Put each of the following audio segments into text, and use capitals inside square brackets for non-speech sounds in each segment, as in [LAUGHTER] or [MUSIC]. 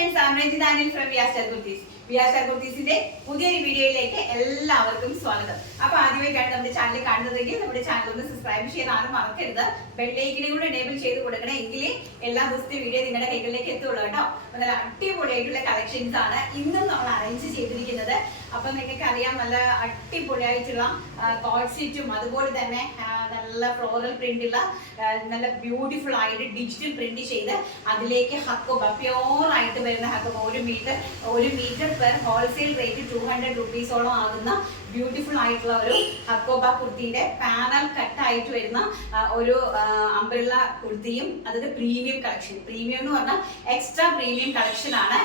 Friends അമൃതി ദാനിൽ from Vyastar kurtis Vyastar കുർത്തീസിന്റെ പുതിയൊരു വീഡിയോയിലേക്ക് എല്ലാവർക്കും സ്വാഗതം. അപ്പൊ ആദ്യമായിട്ടാണ് നമ്മുടെ ചാനൽ കാണുന്നതെങ്കിൽ നമ്മുടെ ചാനൽ ഒന്ന് സബ്സ്ക്രൈബ് ചെയ്യാനും മറക്കരുത്. ബെല്ലൈക്കിനെ കൂടെ എനേബിൾ ചെയ്ത് കൊടുക്കണേ എങ്കിലേ എല്ലാ ദിവസത്തെ വീഡിയോ നിങ്ങളുടെ കൈകളിലേക്ക് എത്തുള്ളൂ കേട്ടോ. നല്ല അടിപൊളിയായിട്ടുള്ള കളക്ഷൻസ് ആണ്. ഇന്നും നമ്മൾ അപ്പൊ നിങ്ങൾക്ക് അറിയാം നല്ല അടിപൊളിയായിട്ടുള്ള കോഡ് സീറ്റും അതുപോലെ തന്നെ നല്ല ഫ്ലോറൽ പ്രിന്റ് ഉള്ള നല്ല ബ്യൂട്ടിഫുൾ ആയിട്ട് ഡിജിറ്റൽ പ്രിന്റ് ചെയ്ത് അതിലേക്ക് ഹക്കോബ പ്യോർ ആയിട്ട് വരുന്ന ഹക്കോബ ഒരു മീറ്റർ ഒരു metre per wholesale rate two hundred റുപ്പീസോളം ആകുന്ന ബ്യൂട്ടിഫുൾ ആയിട്ടുള്ള ഒരു ഹക്കോബ കുർത്തിയുടെ പാനൽ കട്ട് ആയിട്ട് വരുന്ന ഒരു അംബ്രല്ല കുർത്തിയും അതിന്റെ പ്രീമിയം കളക്ഷൻ പ്രീമിയം എന്ന് പറഞ്ഞാൽ എക്സ്ട്രാ പ്രീമിയം കളക്ഷൻ ആണ്.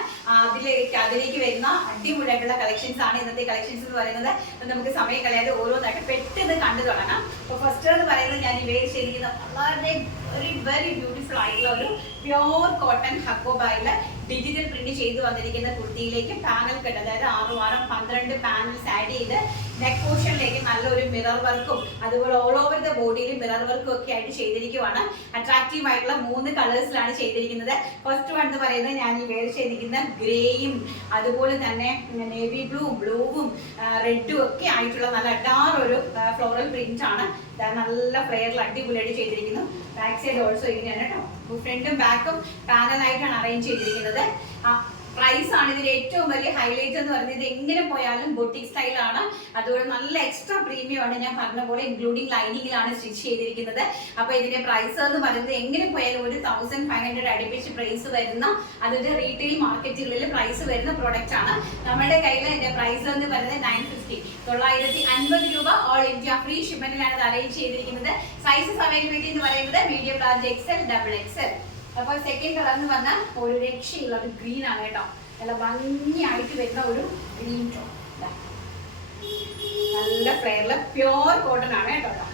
അതിലേക്ക് അതിലേക്ക് വരുന്ന അടിപൊളിയായിട്ടുള്ള കളക്ഷൻസ് ആണ് ഇന്നത്തെ കളക്ഷൻസ് എന്ന് പറയുന്നത്. നമുക്ക് സമയം കളയാതെ ഓരോന്നായിട്ട് പെട്ടെന്ന് കണ്ടു തുടങ്ങാം. അപ്പൊ ഫസ്റ്റ് എന്ന് പറയുന്നത് ഞാൻ ഇവയിൽ ശരിക്കുന്ന വളരെ വെരി വെരി ബ്യൂട്ടിഫുൾ ആയിട്ടുള്ള ഒരു പ്യോർ കോട്ടൺ ഹക്കോബായിൽ ഡിജിറ്റൽ പ്രിന്റ് ചെയ്തു വന്നിരിക്കുന്ന കുർത്തിയിലേക്ക് പാനൽ കട്ട് അതായത് ആറ് വാരം പന്ത്രണ്ട് പാനൽസ് ആഡ് ചെയ്ത് നെക്ക് പോർഷനിലേക്ക് നല്ലൊരു മിറർ വർക്കും അതുപോലെ ഓൾ ഓവർ ദ ബോഡിയിൽ മിറർ വർക്കും ഒക്കെ ആയിട്ട് ചെയ്തിരിക്കുവാണ്. അട്രാക്റ്റീവ് ആയിട്ടുള്ള മൂന്ന് കളേഴ്സിലാണ് ചെയ്തിരിക്കുന്നത്. ഫസ്റ്റ് വൺ എന്ന് പറയുന്നത് ഞാൻ ഈ വേർ ചെയ്തിരിക്കുന്ന ഗ്രേയും അതുപോലെ തന്നെ നേവി ബ്ലൂവും ബ്ലൂവും റെഡും ഒക്കെ ആയിട്ടുള്ള നല്ല അഡാർ ഒരു ഫ്ലോറൽ പ്രിന്റ് ആണ്. നല്ല ഫ്ലെയറിൽ അടിപൊളിയായിട്ട് ചെയ്തിരിക്കുന്നു. ബാക്ക് സൈഡ് ഓൾസോ ഇങ്ങനെയാണ് കേട്ടോ. ഫ്രണ്ടും ബാക്കും പാനലായിട്ടാണ് അറേഞ്ച് ചെയ്തിരിക്കുന്നത്. പ്രൈസ് ആണ്. ഇതിന്റെ ഏറ്റവും വലിയ ഹൈലൈറ്റ് എന്ന് പറയുന്നത് ഇത് എങ്ങനെ പോയാലും ബൊട്ടിക് സ്റ്റൈലാണ് അതുപോലെ നല്ല എക്സ്ട്രാ പ്രീമിയം ആണ് ഞാൻ പറഞ്ഞ പോലെ ഇൻക്ലൂഡിംഗ് ലൈനിങ്ങിലാണ് സ്റ്റിച്ച് ചെയ്തിരിക്കുന്നത്. അപ്പൊ ഇതിന്റെ പ്രൈസ് എന്ന് പറയുന്നത് എങ്ങനെ പോയാലും ഒരു തൗസൻഡ് ഫൈവ് ഹൺഡ്രഡ് അടുപ്പിച്ച് പ്രൈസ് വരുന്ന അതിന്റെ റീറ്റെയിൽ മാർക്കറ്റുകളിൽ പ്രൈസ് വരുന്ന പ്രോഡക്റ്റ് ആണ്. നമ്മുടെ കയ്യിൽ ഇതിന്റെ പ്രൈസ് എന്ന് പറയുന്നത് നയൻ ഫിഫ്റ്റി തൊള്ളായിരത്തി അൻപത് രൂപ ഓൾ ഇന്ത്യ ഫ്രീ ഷിപ്മെന്റിലാണ് ഇത് അറേഞ്ച് ചെയ്തിരിക്കുന്നത്. സൈസ് അവൈലബിലിറ്റി എന്ന് പറയുന്നത് medium large XL double XL അപ്പൊ സെക്കൻഡ് കളർ എന്ന് പറഞ്ഞാൽ ഒരു രക്ഷയുള്ള ഒരു ഗ്രീൻ ആണ് കേട്ടോ. നല്ല ഭംഗിയായിട്ട് വരുന്ന ഒരു ഗ്രീൻ ടോൺ നല്ല ഫ്ലെയറിൽ പ്യോർ കോട്ടൺ ആണ് കേട്ടോ.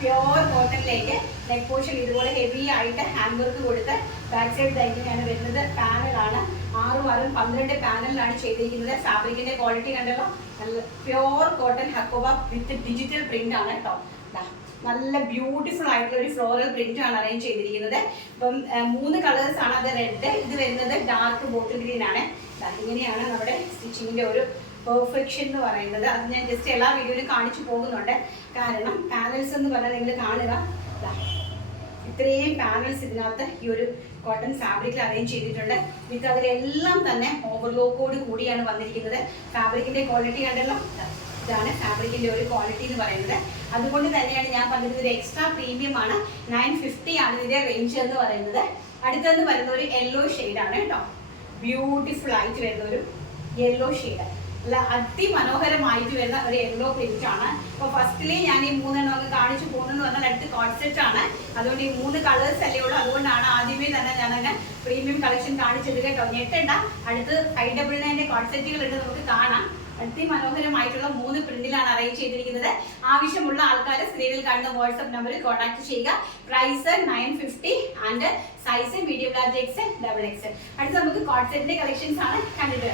പ്യോർ കോട്ടണിലേക്ക് നെക്ക് പോർഷൻ ഇതുപോലെ ഹെവി ആയിട്ട് ഹാൻഡ് വർക്ക് കൊടുത്ത് ബാക്ക് സൈഡ് തയ്ക്കുകയാണ് വരുന്നത്. പാനലാണ് ആറും ആറും പന്ത്രണ്ട് പാനലിലാണ് ചെയ്തിരിക്കുന്നത്. ഫാബ്രിക്കിന്റെ ക്വാളിറ്റി കണ്ടല്ലോ. നല്ല pure cotton hakoba with digital print ആണ് കേട്ടോ. നല്ല ബ്യൂട്ടിഫുൾ ആയിട്ടുള്ള ഒരു ഫ്ലോറൽ പ്രിന്റ് ആണ് അറേഞ്ച് ചെയ്തിരിക്കുന്നത്. അപ്പം മൂന്ന് കളേഴ്സ് ആണ് അത് റെഡ് ഇത് വരുന്നത് ഡാർക്ക് ബോട്ടിൽ ഗ്രീൻ ആണ്. ഇങ്ങനെയാണ് നമ്മുടെ സ്റ്റിച്ചിങ്ങിന്റെ ഒരു പെർഫെക്ഷൻ എന്ന് പറയുന്നത്. അത് ഞാൻ ജസ്റ്റ് എല്ലാ വീഡിയോയിലും കാണിച്ചു പോകുന്നുണ്ട്. കാരണം പാനൽസ് എന്ന് പറഞ്ഞാൽ നിങ്ങൾ കാണുക. ഇത്രയും പാനൽസ് ഇതിനകത്ത് ഈ ഒരു കോട്ടൺ ഫാബ്രിക്കിൽ അറേഞ്ച് ചെയ്തിട്ടുണ്ട്. വിത്ത് അതിലെല്ലാം തന്നെ ഓവർലോക്കോട് കൂടിയാണ് വന്നിരിക്കുന്നത്. ഫാബ്രിക്കിന്റെ ക്വാളിറ്റി കണ്ടല്ലോ? ഇതാണ് ഫാബ്രിക്കിന്റെ ഒരു ക്വാളിറ്റി എന്ന് പറയുന്നത്. അതുകൊണ്ട് തന്നെയാണ് ഞാൻ പറഞ്ഞത് ഒരു എക്സ്ട്രാ പ്രീമിയം ആണ്. നയൻ ഫിഫ്റ്റി ആണ് ഇതിന്റെ റേഞ്ച് എന്ന് പറയുന്നത്. അടുത്തെന്ന് വരുന്ന ഒരു യെല്ലോ ആണ് കേട്ടോ. ബ്യൂട്ടിഫുൾ ആയിട്ട് വരുന്ന ഒരു യെല്ലോ ഷെയ്ഡ് അല്ല അതിമനോഹരമായിട്ട് വരുന്ന ഒരു യെല്ലോ പ്രിന്റ് ആണ്. അപ്പൊ ഫസ്റ്റിലേ ഞാൻ ഈ മൂന്നെണ്ണം കാണിച്ചു പോകുന്നെന്ന് പറഞ്ഞാൽ അടുത്ത് കോൺസെപ്റ്റ് ആണ്. അതുകൊണ്ട് ഈ മൂന്ന് കളേഴ്സ് അല്ലേ ഉള്ളൂ. അതുകൊണ്ടാണ് ആദ്യമേ തന്നെ ഞാൻ അങ്ങനെ പ്രീമിയം കളക്ഷൻ കാണിച്ചത് കേട്ടോ. ഞെട്ടണ്ട. അടുത്ത് ഐ ഡബിൾ നയന്റെ കോൺസെപ്റ്റുകൾ ഉണ്ട്. നമുക്ക് കാണാം. അതിമനോഹരമായിട്ടുള്ള മൂന്ന് പ്രിന്റിലാണ് അറേഞ്ച് ചെയ്തിരിക്കുന്നത്. ആവശ്യമുള്ള ആൾക്കാർ സ്ക്രീനിൽ കാണുന്ന വാട്സ്ആപ്പ് നമ്പറിൽ കോൺടാക്ട് ചെയ്യുക. Price nine fifty and size medium large X double X അടുത്ത് നമുക്ക് കോൺസെപ്റ്റിന്റെ കളക്ഷൻസ് ആണ് കണ്ടിട്ട്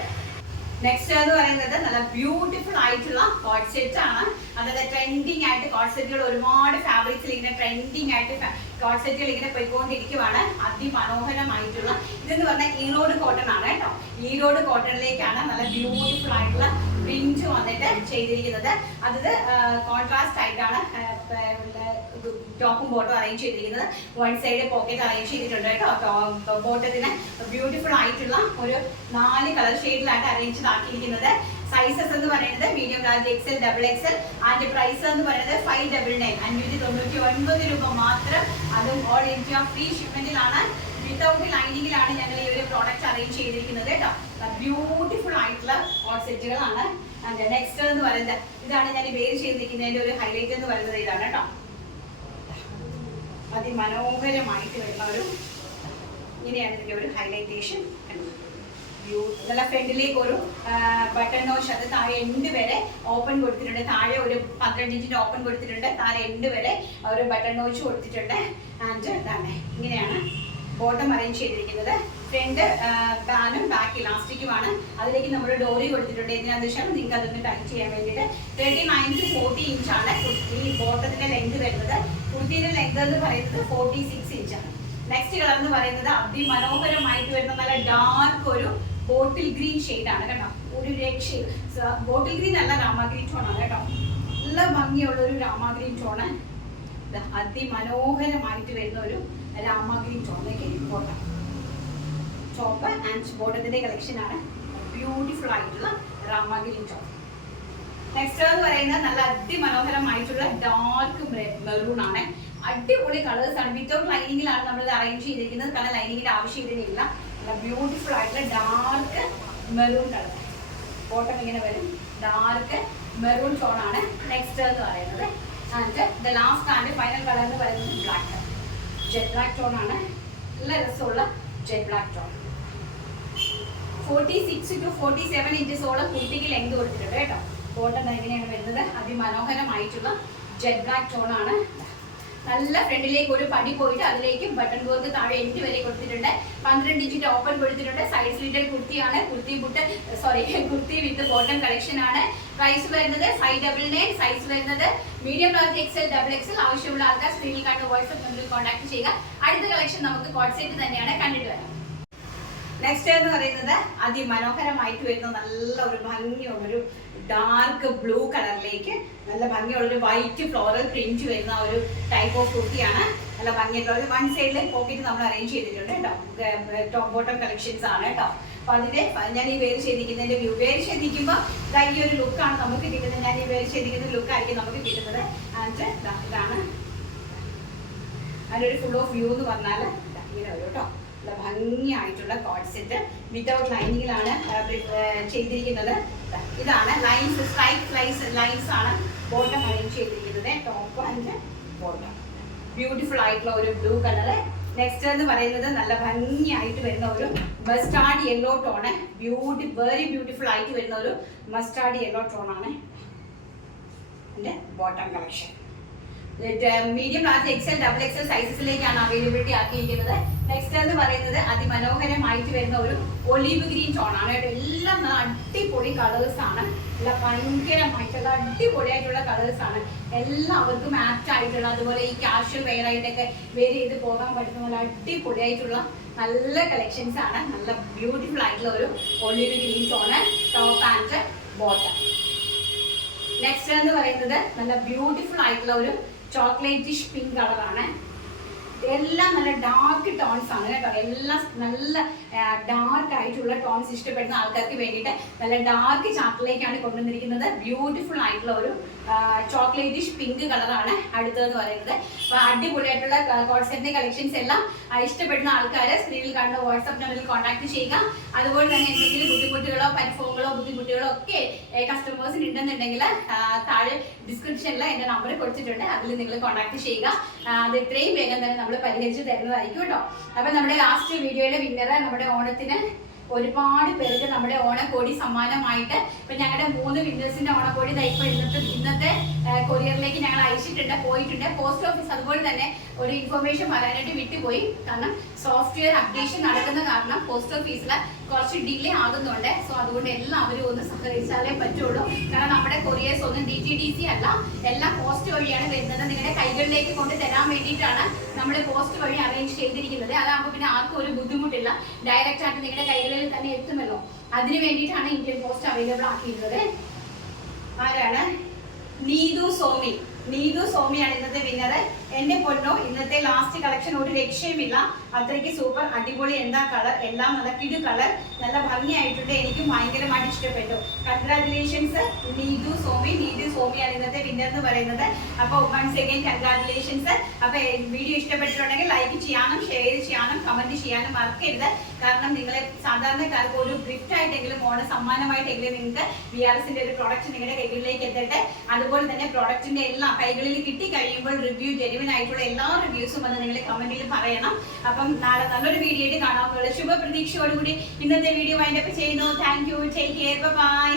നെക്സ്റ്റ് എന്ന് പറയുന്നത് നല്ല ബ്യൂട്ടിഫുൾ ആയിട്ടുള്ള കോട്ട് സെറ്റ് ആണ്. അതായത് ട്രെൻഡിങ് ആയിട്ട് കോട്ട് സെറ്റുകൾ ഒരുപാട് ഫാബ്രിക്സിൽ ഇങ്ങനെ ട്രെൻഡിങ് ആയിട്ട് കോട്ട് സെറ്റുകൾ ഇങ്ങനെ പോയിക്കൊണ്ടിരിക്കുവാണ്. അതിമനോഹരമായിട്ടുള്ള ഇതെന്ന് പറഞ്ഞാൽ ഈറോഡ് കോട്ടൺ ആണ് കേട്ടോ. ഈറോഡ് കോട്ടണിലേക്കാണ് നല്ല ബ്യൂട്ടിഫുൾ ആയിട്ടുള്ള പ്രിന്റ് വന്നിട്ട് ചെയ്തിരിക്കുന്നത്. അത് കോൺട്രാസ്റ്റ് ആയിട്ടാണ് ടോപ്പും ബോട്ടും അറേഞ്ച് ചെയ്തിരിക്കുന്നത്. വൺ സൈഡ് പോക്കറ്റ് അറേഞ്ച് ചെയ്തിട്ടുണ്ട് കേട്ടോ. ബോട്ടത്തിന് ബ്യൂട്ടിഫുൾ ആയിട്ടുള്ള ഒരു നാല് കളർ ഷെയ്ഡിലായിട്ട് അറേഞ്ച് ആക്കിയിരിക്കുന്നത്. സൈസസ് എന്ന് പറയുന്നത് medium large XL double XL and price എന്ന് പറയുന്നത് ഫൈവ് ഡബിൾ നയൻ അഞ്ഞൂറ്റി തൊണ്ണൂറ്റി ഒൻപത് രൂപ മാത്രം അതും ഓൾ ഇന്ത്യ ഫ്രീ ഷിപ്മെന്റിലാണ് വിത്തൗട്ട് ലൈനിങ്ങിലാണ് ഞങ്ങൾ ഈ ഒരു പ്രോഡക്റ്റ് അറേഞ്ച് ചെയ്തിരിക്കുന്നത് കേട്ടോ ബ്യൂട്ടിഫുൾ ആയിട്ടുള്ള ഓൾ സെറ്റുകളാണ് നെക്സ്റ്റ് എന്ന് പറയുന്നത് ഇതാണ് ഞാൻ വേര് ചെയ്തിരിക്കുന്നതിന്റെ ഒരു ഹൈലൈറ്റ് എന്ന് പറയുന്നത് ഇതാണ് കേട്ടോ അതിമനോഹരമായിട്ട് വരുന്ന ഒരു ഇങ്ങനെയാണ് ഇതിന്റെ ഒരു ഹൈലൈറ്റേഷൻ വ്യൂ നല്ല ഫ്രണ്ടിലേക്ക് ഒരു ബട്ടൺ നോഷ് അത് താഴെ എൻഡ് വരെ ഓപ്പൺ കൊടുത്തിട്ടുണ്ട്. താഴെ ഒരു പന്ത്രണ്ട് ഇഞ്ചിന്റെ ഓപ്പൺ കൊടുത്തിട്ടുണ്ട്. താഴെ എൻഡ് വരെ ഒരു ബട്ടൺ നോച്ച് കൊടുത്തിട്ടുണ്ട്. ആൻഡ് എന്താണ് ഇങ്ങനെയാണ് ബോട്ടം അറേഞ്ച് ചെയ്തിരിക്കുന്നത്. ഫ്രണ്ട് ബാനും ബാക്ക് ഇലാസ്റ്റിക്കുമാണ് അതിലേക്ക് നമ്മൾ ഡോറി കൊടുത്തിട്ടുണ്ട്. എന്തിനാന്ന് വെച്ചാൽ നിങ്ങൾക്ക് അതൊന്ന് ടൈറ്റ് ചെയ്യാൻ വേണ്ടിയിട്ട്. തേർട്ടി നയൻ ടു ഫോർട്ടി ഇഞ്ചാണ് ഈ ബോട്ടത്തിന്റെ ലെങ്ത് വരുന്നത്. കുർത്തിയുടെ ലെങ്ത് എന്ന് പറയുന്നത് ഫോർട്ടി സിക്സ് നെക്സ്റ്റ് കളർ എന്ന് പറയുന്നത് അതിമനോഹരമായിട്ട് വരുന്ന നല്ല ഡാർക്ക് ഒരു ബോട്ടിൽ ഗ്രീൻ ആണ് കേട്ടോ. ഒരു രക്ഷ ബോട്ടിൽ ഗ്രീൻ അല്ല രാമ ഗ്രീൻ ആണ് കേട്ടോ. നല്ല ഭംഗിയുള്ള ഒരു രാമ ടോൺ ടോണ് അതിമനോഹരമായിട്ട് വരുന്ന ഒരു രാമ ഗ്രീൻ ടോണിലേക്ക് പോട്ടാം ടോപ്പ് ആൻഡ് ബോട്ടത്തിന്റെ കളക്ഷൻ ആണ്. ബ്യൂട്ടിഫുൾ ആയിട്ടുള്ള രാമ ടോൺ നെക്സ്റ്റ് എന്ന് പറയുന്നത് നല്ല അതിമനോഹരമായിട്ടുള്ള ഡാർക്ക് മെറൂൺ ആണ്. അടിപൊളി കളേഴ്സ് ആണ്. വിത്തൗട്ട് ലൈനിങ്ങിലാണ് നമ്മൾ ഇത് അറേഞ്ച് ചെയ്തിരിക്കുന്നത്. കാരണം ലൈനിങ്ങിന്റെ ആവശ്യം ഇതിനില്ല. നല്ല ബ്യൂട്ടിഫുൾ ആയിട്ടുള്ള ഡാർക്ക് മെറൂൺ കളർ ബോട്ടം ഇങ്ങനെ വരും. ഡാർക്ക് മെറൂൺ ടോൺ ആണ്. നെക്സ്റ്റ് എന്ന് പറയുന്നത്. And the last and final colour എന്ന് പറയുന്നത് ബ്ലാക്ക് ജെറ്റ് ബ്ലാക്ക് ടോൺ ആണ്. നല്ല രസമുള്ള jet black tone forty six to forty seven ഇഞ്ചസോളം കുട്ടിക്ക് ലെങ്ത് കൊടുത്തിട്ടുണ്ട് കേട്ടോ. ബോട്ടം എങ്ങനെയാണ് വരുന്നത്. അതിമനോഹരമായിട്ടുള്ള ജെറ്റ് ബ്ലാക്ക് ടോൺ ആണ്. നല്ല ഫ്രണ്ടിലേക്ക് ഒരു പടി പോയിട്ട് അതിലേക്ക് ബട്ടൺ വർക്ക് താഴെ എൻഡ് വരെ കൊടുത്തിട്ടുണ്ട്. പന്ത്രണ്ട് ഇഞ്ചിന്റെ ഓപ്പൺ കൊടുത്തിട്ടുണ്ട്. സൈഡ് സ്ലീറ്റർ കുർത്തിയാണ്. Kurti but sorry [LAUGHS] kurti with bottom collection ആണ്. പ്രൈസ് വരുന്നത് ഫൈവ് ഡബിൾ നയൻ സൈസ് വരുന്നത് medium large XL double XL ആവശ്യമുള്ള ആൾക്കാർ സ്ക്രീനിൽ കാണുന്ന വാട്സ്ആപ്പ് നമ്പറിൽ കോൺടാക്ട് ചെയ്യുക. അടുത്ത കളക്ഷൻ നമുക്ക് കോഡ് തന്നെയാണ്. കണ്ടിട്ട് വരാം. നെക്സ്റ്റ് എന്ന് പറയുന്നത് അതിമനോഹരമായിട്ട് വരുന്ന നല്ല ഒരു ഭംഗിയുള്ള ഒരു ഡാർക്ക് ബ്ലൂ കളറിലേക്ക് നല്ല ഭംഗിയുള്ള ഒരു വൈറ്റ് ഫ്ലോറൽ പ്രിന്റ് വരുന്ന ഒരു ടൈപ്പ് ഓഫ് കുർത്തിയാണ് നല്ല ഭംഗിയായിട്ടുള്ള ഒരു വൺ സൈഡിലെ പോക്കറ്റ് നമ്മൾ അറേഞ്ച് ചെയ്തിട്ടുണ്ട് കേട്ടോ. ടോപ്പ് ബോട്ടം കളക്ഷൻസ് ആണ് കേട്ടോ. അപ്പൊ അതിന്റെ ഞാൻ ഈ പേര് ചെയ്തിരിക്കുന്നതിന്റെ വ്യൂ വേര് ചെയ്തിരിക്കുമ്പോൾ ഈ ഒരു ലുക്കാണ് നമുക്ക് കിട്ടുന്നത്. ഞാൻ ഈ പേര് ചെയ്തിരിക്കുന്ന ലുക്കായിരിക്കും നമുക്ക് കിട്ടുന്നത്. ആൻഡ് ഇതാണ്. അതിന്റെ ഒരു ഫുൾ ഓഫ് വ്യൂ എന്ന് പറഞ്ഞാൽ ഇങ്ങനെ വരും കേട്ടോ. ഭംഗിയായിട്ടുള്ള കോഡ് സെറ്റ് വിതൗട്ട് ലൈനിങ്ങിലാണ് ചെയ്തിരിക്കുന്നത്. ഇതാണ് ലൈൻസ് സ്ട്രൈറ്റ് ലൈൻസ് ലൈൻസ് ആണ് ബോട്ടം അറേഞ്ച് ചെയ്തിരിക്കുന്നത്. ടോപ്പ് ആൻഡ് ബോട്ടം ബ്യൂട്ടിഫുൾ ആയിട്ടുള്ള ഒരു ബ്ലൂ കളറ് നെക്സ്റ്റ് എന്ന് പറയുന്നത് നല്ല ഭംഗിയായിട്ട് വരുന്ന ഒരു mustard yellow tone beauty very beautiful ആയിട്ട് വരുന്ന ഒരു മസ്റ്റാർഡ് യെല്ലോ ടോണാണ് എന്റെ bottom collection medium large XL double XL സൈസസിലേക്കാണ് availability ആക്കിയിരിക്കുന്നത്. നെക്സ്റ്റ് എന്ന് പറയുന്നത് അതിമനോഹരമായിട്ട് വരുന്ന ഒരു ഒലിവ് ഗ്രീൻ ടോൺ ആണ് കേട്ടോ. എല്ലാം അടിപൊളി കളേഴ്സ് ആണ്. നല്ല ഭയങ്കരമായിട്ടുള്ള അടിപൊളിയായിട്ടുള്ള കളേഴ്സ് ആണ്. എല്ലാവർക്കും ആപ്റ്റ് ആയിട്ടുള്ള അതുപോലെ ഈ കാഷ്വൽ വെയർ ആയിട്ടൊക്കെ വെയർ ചെയ്ത് പോകാൻ പറ്റുന്ന പോലെ അടിപൊളിയായിട്ടുള്ള നല്ല കളക്ഷൻസ് ആണ്. നല്ല ബ്യൂട്ടിഫുൾ ആയിട്ടുള്ള ഒരു olive green tone top and bottom next എന്ന് പറയുന്നത് നല്ല ബ്യൂട്ടിഫുൾ ആയിട്ടുള്ള ഒരു ചോക്ലേറ്റിഷ് പിങ്ക് കളറാണ്. എല്ലാം നല്ല ഡാർക്ക് ടോൺസ് ആണ്. കേട്ടോ എല്ലാം നല്ല ഡാർക്ക് ആയിട്ടുള്ള ടോൺസ് ഇഷ്ടപ്പെടുന്ന ആൾക്കാർക്ക് വേണ്ടിയിട്ട് നല്ല ഡാർക്ക് ചാക്കിലേക്കാണ് കൊണ്ടുവന്നിരിക്കുന്നത്. ബ്യൂട്ടിഫുൾ ആയിട്ടുള്ള ഒരു ചോക്ലേറ്റിഷ് പിങ്ക് കളറാണ് അടുത്തതെന്ന് പറയുന്നത്. അപ്പൊ അടിപൊളിയായിട്ടുള്ള കോൺസെപ്റ്റിന്റെ കളക്ഷൻസ് എല്ലാം ഇഷ്ടപ്പെടുന്ന ആൾക്കാർ സ്ക്രീനിൽ കാണുന്ന വാട്സ്ആപ്പ് നമ്പറിൽ കോൺടാക്ട് ചെയ്യുക. അതുപോലെ തന്നെ എന്തെങ്കിലും ബുദ്ധിമുട്ടുകളോ പരിഭവങ്ങളോ ബുദ്ധിമുട്ടുകളോ ഒക്കെ കസ്റ്റമേഴ്സിന് ഉണ്ടെന്നുണ്ടെങ്കിൽ താഴെ ഡിസ്ക്രിപ്ഷനിൽ എന്റെ നമ്പർ കൊടുത്തിട്ടുണ്ട്. അതിൽ നിങ്ങൾ കോൺടാക്ട് ചെയ്യുക. അത് എത്രയും വേഗം തന്നെ നമ്മൾ പരിഹരിച്ച് തരുന്നതായിരിക്കും കേട്ടോ. അപ്പൊ നമ്മുടെ ലാസ്റ്റ് വീഡിയോയിലെ വിന്നർ നമ്മുടെ ഓണത്തിന് ഒരുപാട് പേർക്ക് നമ്മുടെ ഓണക്കോടി സമ്മാനമായിട്ട് ഇപ്പൊ ഞങ്ങളുടെ മൂന്ന് വിന്നേഴ്സിന്റെ ഓണക്കോടി ഇപ്പൊ ഇന്നത്തെ ഇന്നത്തെ കൊറിയറിലേക്ക് ഞങ്ങൾ അയച്ചിട്ടുണ്ട് പോയിട്ടുണ്ട്. പോസ്റ്റ് ഓഫീസ് അതുപോലെ തന്നെ ഒരു ഇൻഫർമേഷൻ വരാനായിട്ട് വിട്ടുപോയി. കാരണം സോഫ്റ്റ്വെയർ അപ്ഡേഷൻ നടക്കുന്ന കാരണം പോസ്റ്റ് ഓഫീസിൽ കുറച്ച് ഡിലേ ആകുന്നുണ്ട്. സോ അതുകൊണ്ട് എല്ലാവരും ഒന്ന് സഹകരിച്ചാലേ പറ്റുള്ളൂ. കാരണം നമ്മുടെ കൊറിയേഴ്സ് ഒന്നും ഡി ടി ഡി സി അല്ല. എല്ലാം പോസ്റ്റ് വഴിയാണ് വരുന്നത്. നിങ്ങളുടെ കൈകളിലേക്ക് കൊണ്ട് തരാൻ വേണ്ടിയിട്ടാണ് നമ്മൾ പോസ്റ്റ് വഴി അറേഞ്ച് ചെയ്തിരിക്കുന്നത്. അതാകുമ്പോൾ പിന്നെ ആർക്കും ഒരു ബുദ്ധിമുട്ടില്ല. ഡയറക്റ്റ് ആയിട്ട് നിങ്ങളുടെ കൈകളിൽ തന്നെ എത്തുമല്ലോ. അതിനു വേണ്ടിയിട്ടാണ് ഇന്ത്യൻ പോസ്റ്റ് അവൈലബിൾ ആക്കിയിരുന്നത്. ആരാണ്? നീതു സോമി. നീതു സോമിയാണ് ഇന്നത്തെ വിന്നർ എന്റെ പൊന്നോ ഇന്നത്തെ ലാസ്റ്റ് കളക്ഷൻ ഒരു രക്ഷയുമില്ല. അത്രയ്ക്ക് സൂപ്പർ അടിപൊളി എന്താ കളർ എല്ലാം നല്ല കിടു കളർ നല്ല ഭംഗിയായിട്ടുണ്ട്. എനിക്കും ഭയങ്കരമായിട്ട് ഇഷ്ടപ്പെട്ടു. കൺഗ്രാറ്റുലേഷൻസ് നീതു സോമി. നീതു സോമിയാണ് ഇന്നത്തെ വിന്നർ എന്ന് പറയുന്നത്. അപ്പോൾ വൺസ് അഗൈൻ കൺഗ്രാറ്റുലേഷൻസ് അപ്പൊ വീഡിയോ ഇഷ്ടപ്പെട്ടിട്ടുണ്ടെങ്കിൽ ലൈക്ക് ചെയ്യാനും ഷെയർ ചെയ്യാനും കമന്റ് ചെയ്യാനും മറക്കരുത്. കാരണം നിങ്ങളെ സാധാരണക്കാർക്ക് ഒരു ഗിഫ്റ്റ് ആയിട്ടെങ്കിലും ഓണ സമ്മാനമായിട്ടെങ്കിലും നിങ്ങൾക്ക് വി ആർ എസിന്റെ ഒരു പ്രോഡക്റ്റ് നിങ്ങളുടെ കൈകളിലേക്ക് എത്തട്ടെ. അതുപോലെ തന്നെ പ്രോഡക്റ്റിന്റെ എല്ലാം കൈകളിൽ കിട്ടി കഴിയുമ്പോൾ റിവ്യൂ ജെനുവിൻ ആയിട്ടുള്ള എല്ലാ റിവ്യൂസും വന്ന് നിങ്ങൾ കമന്റിൽ പറയണം. അപ്പം നാളെ നല്ലൊരു വീഡിയോ ആയിട്ട് കാണാവുന്ന ശുഭപ്രതീക്ഷയോടുകൂടി ഇന്നത്തെ വീഡിയോ വൈൻഡപ്പ് ചെയ്യുന്നു. Thank you take care bye